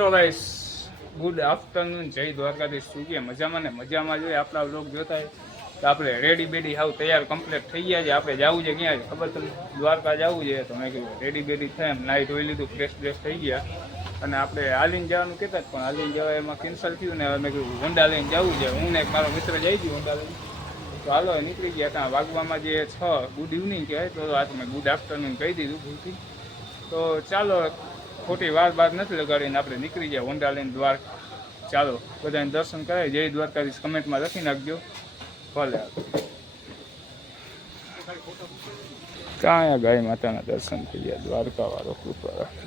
Hello guys, good afternoon. જય દ્વારકાધીશ. શું કે મજામાં ને મજામાં જોઈએ. આપણા લોક જોતા હોય તો આપણે રેડી બેડી હાવ તૈયાર કમ્પ્લીટ થઈ ગયા છે. આપણે જવું છે ક્યાં ખબર તમને? દ્વારકા જવું છે. તો મેં કીધું રેડી બેડી થાય એમ નાહી ધોઈ લીધું, ફ્રેશ ફ્રેશ થઈ ગયા. અને આપણે હાલીને જવાનું કહેતા પણ હાલીને જવા એમાં કેન્સલ થયું ને. મેં કીધું હોન્ડા લઈને જવું છે. હું ને મારો મિત્ર જઈ ગયું હોન્ડા લઈને. તો હાલો નીકળી ગયા. ત્યાં વાગવામાં જે 6 ગુડ ઇવનિંગ કહેવાય, તો આ તમે ગુડ આફ્ટરનૂન કહી દીધું ભૂલથી. તો ચાલો ખોટી વાર નથી લગાડીને આપણે નીકળી જાય હોન્ડા લઈને દ્વારકા. ચાલો બધાને દર્શન કરાય. જય દ્વારકાધીશ કમેન્ટમાં લખી નાખજો. ભલે ક્યાં ગાય માતાના દર્શન થઈ ગયા. દ્વારકા વાળો કૃપા રાખે.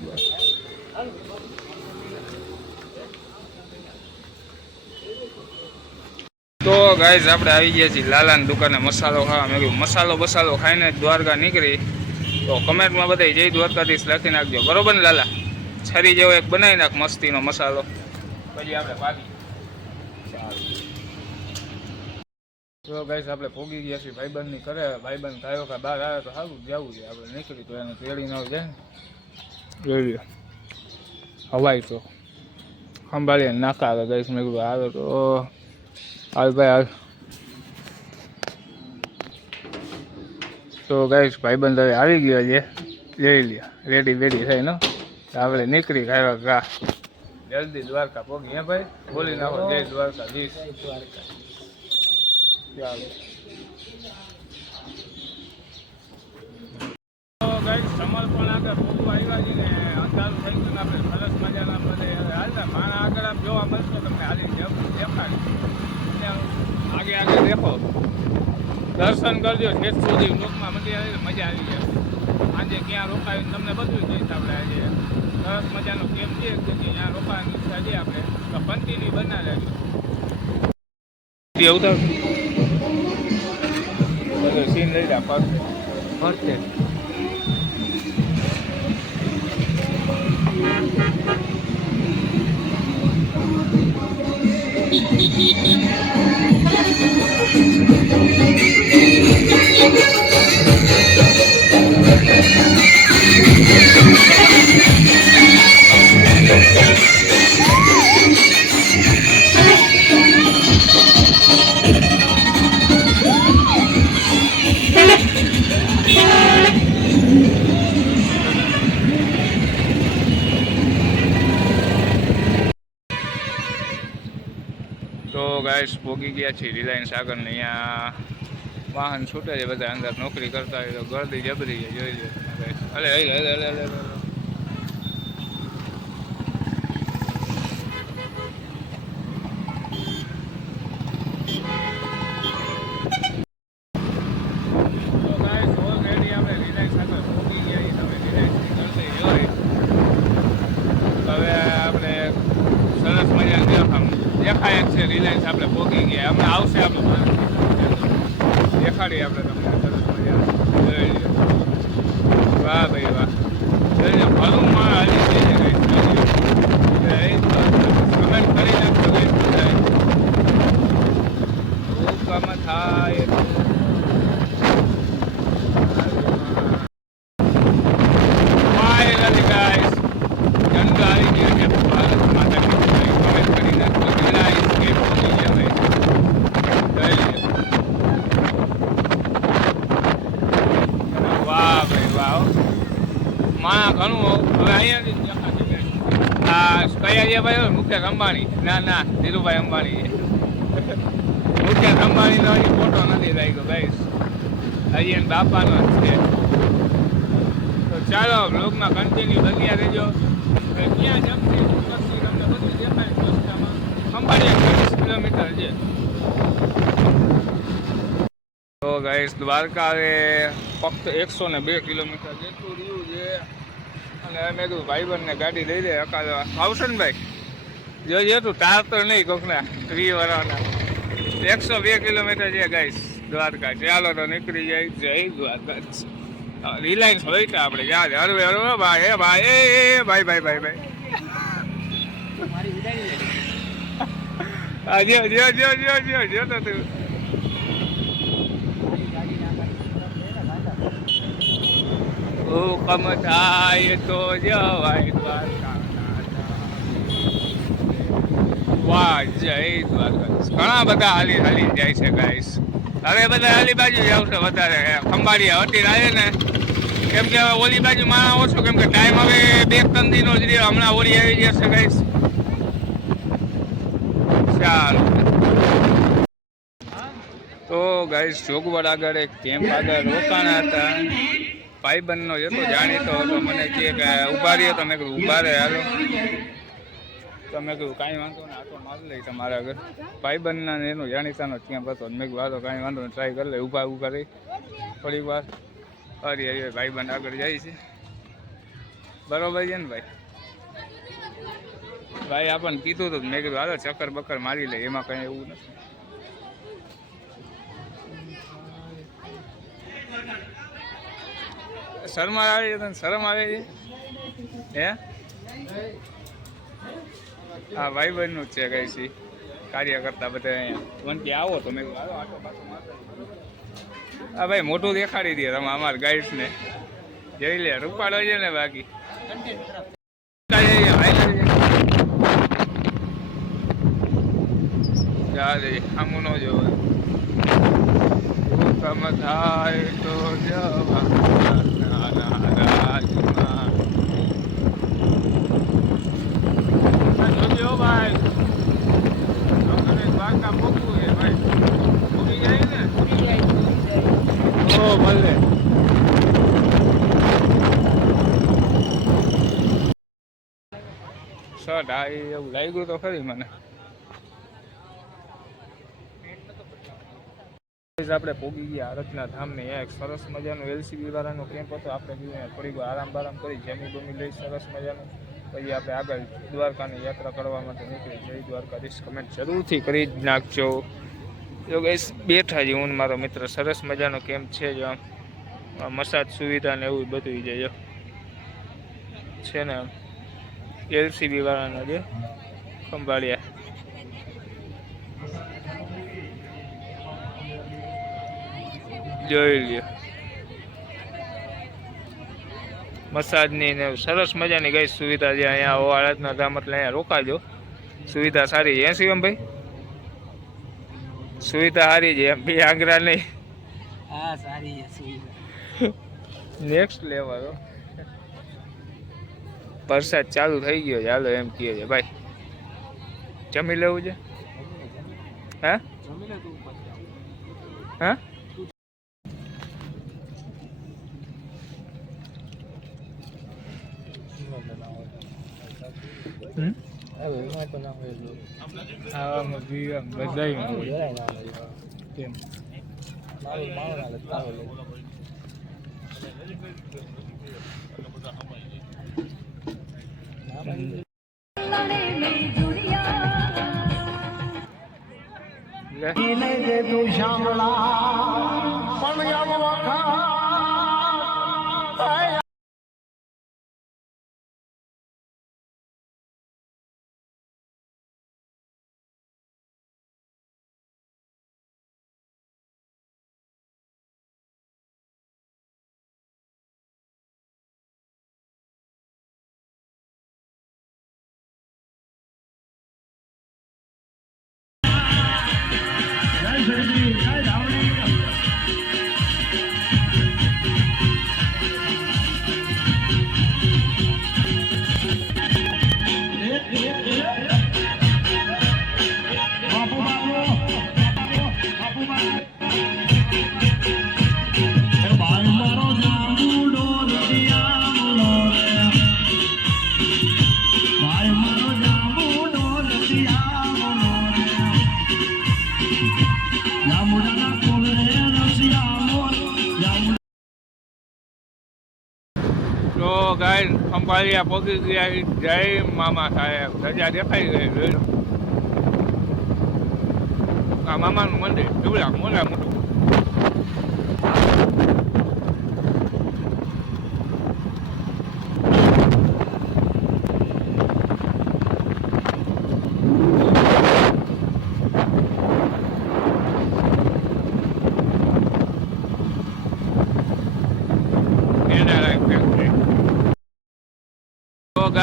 તો ગાઈઝ આપણે આવી ગયા છીએ લાલાની દુકાને મસાલો ખાવા. મેં કીધું મસાલો બસાલો ખાઈને દ્વારકા નીકળી. તો કમેન્ટમાં બધા જય દ્વારકાધીશ લખી નાખજો, બરોબર ને લાલા? છરી જેવો એક બનાવી નાખ મસ્તીનો મસાલો, પછી આપણે ભાગી. તો ગાઈસ આપણે પોગી ગયા છીએ ભાઈબંધની કરે. ભાઈબંધ થયો કે બહાર આવ્યો તો સારું જવું છે. આપણે નીકળી તો એને તેડી ન જાય ને. જોઈ હવાઈ તો સંભાળીએ નાખા આવે. ગાઈસ મેં કીધું આવે તો હાલ ભાઈ હાલ. તો ગાઈસ ભાઈબંધ હવે આવી ગયો છે. લઈ લ્યો રેડી બેડી થાય ને. આપણે નીકળી ખાવા ગા જલ્દી દ્વારકા પોગી. હે ભાઈ બોલી નાખો જય દ્વારકા જીસ. ચાલો તો ગાઈસ સમર પણ આગળ પોગવા આવ્યા છે ને. અંધારું થઈ ગયું. આપણે સરસ મજાના બધે હાલતા માણા આગળ આમ જોવા મળશે તમને. હાલી દેખાડી આગે આગે દેખો. દર્શન કરજો ઠેઠ સુધી લોકમાં મજા આવી જાય. આજે ક્યાં રોકાયું તમને બધું કહીશ. આપણે આજે સરસ મજાનો કેમ છે કે ત્યાં રોકાવાની ઈચ્છા છે આપણે તો કન્ટિન્યુ બના લેજો. આવતા બધું સીન લઈ રહ્યા ફરતે. તો ગાઈસ પોગી ગયા છે રિલાયન્સ આગળ ને. અહીંયા વાહન છૂટે છે બધા. અંદર નોકરી કરતા હોય તો ગરદી જબરી છે. જોઈ લો અરે દેખાય છે રિલાયન્સ આપણે પોગી ગયા. હમણાં આવશે આપણું દેખાડીએ આપણે તમને સરસ મજા. વાહ ભાઈ વાહ. ભલુંમાં હાલી જઈએ કમેન્ટ કરી નાખજો. કામ થાય માણા ઘણું. હવે અહીંયા આ કયા છે ભાઈ? મુકેશ અંબાણી. ના ધીરુભાઈ અંબાણી છે. મુકેશ અંબાણીનો હજી ફોટો નથી લાગ્યો ગાઈસ. હજી એને બાપાનો જ છે. તો ચાલો બ્લોગમાં કન્ટિન્યુ બન્યા રહેજો. ક્યાં જમશે તમને બધું દેખાય રસ્તામાં. અંબાણી 20 કિલોમીટર છે. તો ગાઈસ દ્વારકા હવે ફક્ત 102 કિલોમીટર જેટલું રહ્યું છે. અને મેં કીધું ભાઈબંધને ગાડી લઈ દે અકાલવા. આવશે ને ભાઈ? જોઈ તું તાર તો નહીં કોકના 30 વાળાના. 102 કિલોમીટર છે ગાઈસ દ્વારકા. ચાલો તો નીકળી જાય. જય દ્વારકા. રિલાયન્સ હોય તો આપણે યાદ હરવે ભાઈ. એ ભાઈ એ ભાઈ જો તો તું હુકમ થાય તો જવાય દ્વારકા. જય દ્વારકાધીશ. ઘણા બધા હાલી હાલી જાય છે ગાઈસ. હવે બધા હાલી બાજુ જ આવશે વધારે. ખંભાળિયા હતી આવે ને કેમ કે હવે ઓલી બાજુ માણા ઓછો, કેમ કે ટાઈમ હવે 2-3 દિનનો જ રહ્યો. હમણાં ઓલી આવી જશે ગાઈસ. ચાલો તો ગાઈસ જોગવડ આગળ એક કેમ્પ આગળ રોકાણા હતા. ભાઈબંધનો હતો જાણીતો હતો, મને કહે કે ઊભા રહ્યો. તો મેં કીધું ઊભા રહે હાલો. તો મેં કીધું કાંઈ વાંધો ને આટો મારી લઈ તમારા આગળ. ભાઈબંધના એનો જાણીતાનો કેમ્પ હતો. મેં કીધું હાલો કાંઈ વાંધો ને ટ્રાય કરી લે. ઊભા રહી થોડીક વાર. અરે અરે ભાઈબંધ આગળ જાય છે. બરોબર છે ને ભાઈ? ભાઈ આપણને કીધું હતું, મેં કીધું હાલો ચક્કર બક્કર મારી લે, એમાં કંઈ એવું નથી. શરમા આવે છે? તને શરમ આવે છે હે? હા ભાઈબંધનું જ છે કઈ સી કાર્ય કરતા બધા અહીંયા. મને કે આવો તો મેં હાલો આટો પાછો મારતા. હા ભાઈ મોટું દેખાડી દે તમે અમારા ગાઈડ્સને. જઈ લે રૂપાડો છે ને બાકી ચાલે આમું ન જોવે. હુકમ થાય તો જવા ભાઈ. દ્વારકા પોકવું છે ભાઈ. પોકી જાય ને ઓ ભલે. શર્ટ આ એવું લાગ્યું તો ખરી મને. આપણે પોગી ગયા આરતના ધામને. એક સરસ મજાનું એલસીબી વાળાનો કેમ્પ હતો. આપણે કીધું થોડીક આરામ બારામ કરી જમી બમી લઈ સરસ મજાનું. પછી આપણે આગળ દ્વારકાની યાત્રા કરવા માટે નીકળી. જય દ્વારકાધીશ કમેન્ટ જરૂરથી કરી જ નાખજો. જો ગાઈસ બેઠા છે હું મારો મિત્ર. સરસ મજાનો કેમ્પ છે. જો આમ મસાજ સુવિધા ને એવું બધું જાય છે ને. એલસીબી વાળાનો જે ખંભાળિયા જોઈ લ્યો. મસાજની ને સરસ મજાની ગઈ સુવિધા છે અહીંયા આળતના ધામ. એટલે અહીંયા રોકાજો. સુવિધા સારી છે શિવમ ભાઈ? સુવિધા સારી છે એમ બી આંગરા નહીં. હા સારી છે સુવિધા. Next level. વરસાદ ચાલુ થઈ ગયો છે. હાલો એમ કહે છે ભાઈ. જમી લેવું છે? હા હા તો ગાય ખંભાળિયા પહોંચી ગયા. જય મામા સાહેબ. રજા દેખાઈ ગઈ. આ મામાનું મંદિર જોડા મોટા મોટું.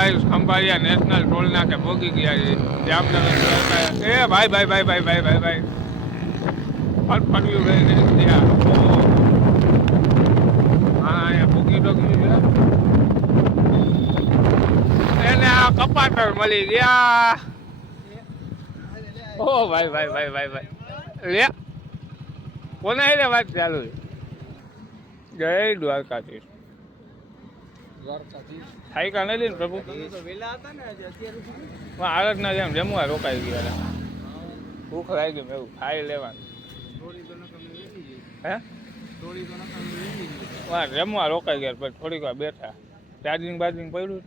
ગાઈસ ખંભાળિયા નેશનલ ટોલ નાકે પહોંચી ગયા છે જામનગર દ્વારકા. એ ભાઈ ભાઈ ભાઈ ભાઈ ભાઈ ભાઈ ભાઈ ફટફટ્યું ભાઈ ત્યાં હા અહીંયા ભૂકી તો ગયું એને આ કપાટર મળી ગયા. ઓ ભાઈ ભાઈ ભાઈ ભાઈ ભાઈ લે કોને રે વાત ચાલુ છે. જય દ્વારકાધીશ. થાય કા નથી ને પ્રભુ આરતના જેમ જમવા રોકાઈ ગયા ભૂખ લાગી મેં એવું ખાઈ લેવાનું હે જમવા રોકાઈ ગયા પછી થોડીક વાર બેઠા ચાર્જિંગ બાર્જિંગ પડ્યું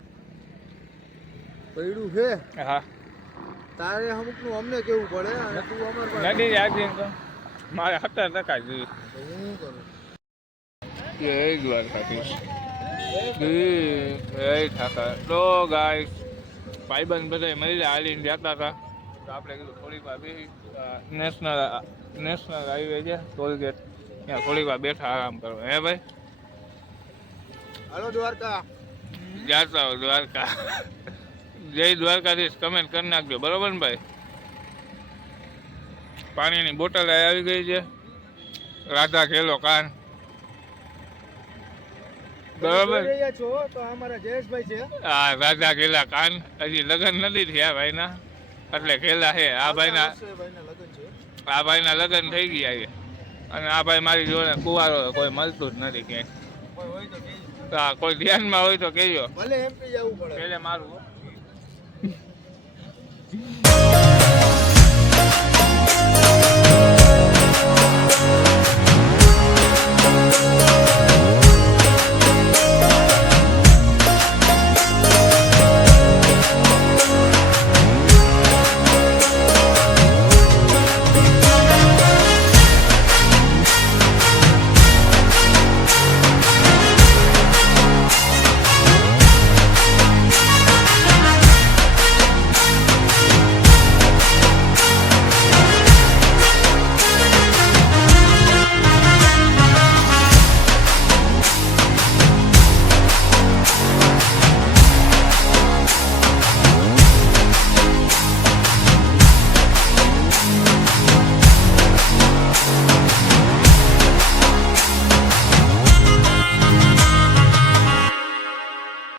છે. હા તારે અમુક નું અમને કેવું પડે અને તું અમાર પાસે નથી ચાર્જિંગ તો મારે 70% જોઈએ. હું કરું જય દ્વારકાધીશ. તો ગાઈસ ભાઈબંધ બધા મળી હાલીને જતા હતા તો આપણે કીધું થોડીક વાર બેસી નેશનલ હાઈવે છે ટોલગેટ ત્યાં થોડીક વાર બેઠા આરામ કરો હે ભાઈ. હાલો દ્વારકા જાતા હો દ્વારકા. જય દ્વારકાધીશ કમેન્ટ કરી નાખજો બરોબર ને ભાઈ. પાણીની બોટલ આવી ગઈ છે રાધા ખેલો કાન બરોબર. છો તો અમારા જયેશભાઈ છે. હા રાધા ખેલા કાન હજી લગ્ન નથી થયા ભાઈના એટલે ખેલા છે આ ભાઈના લગ્ન થઈ ગયા છે અને આ ભાઈ મારી જોડે કુવારો કોઈ મળતું જ નથી ક્યાંય. કોઈ ધ્યાનમાં હોય તો કહેજો. ભલે એમપી જવું પડે પેલે મારું